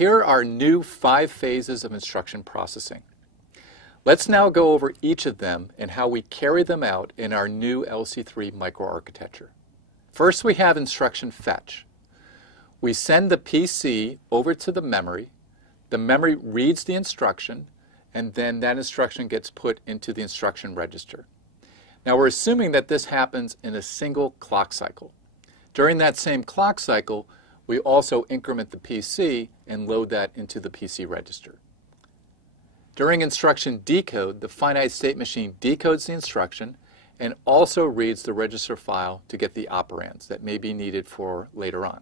Here are our new 5 phases of instruction processing. Let's now go over each of them and how we carry them out in our new LC3 microarchitecture. First, we have instruction fetch. We send the PC over to the memory reads the instruction, and then that instruction gets put into the instruction register. Now we're assuming that this happens in a single clock cycle. During that same clock cycle, we also increment the PC and load that into the PC register. During instruction decode, the finite state machine decodes the instruction and also reads the register file to get the operands that may be needed for later on.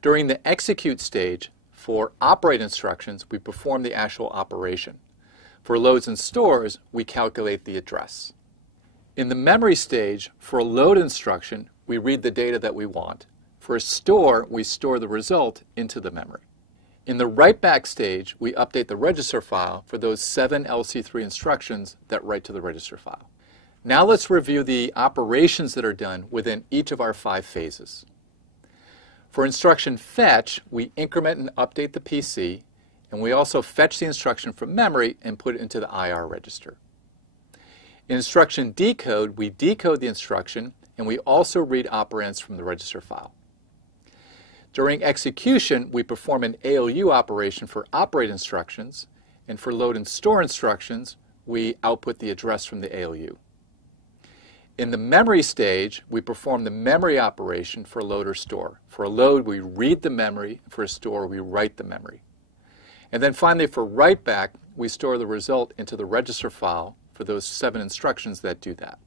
During the execute stage, for operate instructions, we perform the actual operation. For loads and stores, we calculate the address. In the memory stage, for a load instruction, we read the data that we want. For a store, we store the result into the memory. In the write back stage, we update the register file for those 7 LC3 instructions that write to the register file. Now let's review the operations that are done within each of our 5 phases. For instruction fetch, we increment and update the PC, and we also fetch the instruction from memory and put it into the IR register. In instruction decode, we decode the instruction, and we also read operands from the register file. During execution, we perform an ALU operation for operate instructions, and for load and store instructions, we output the address from the ALU. In the memory stage, we perform the memory operation for load or store. For a load, we read the memory. For a store, we write the memory. And then finally, for write back, we store the result into the register file for those 7 instructions that do that.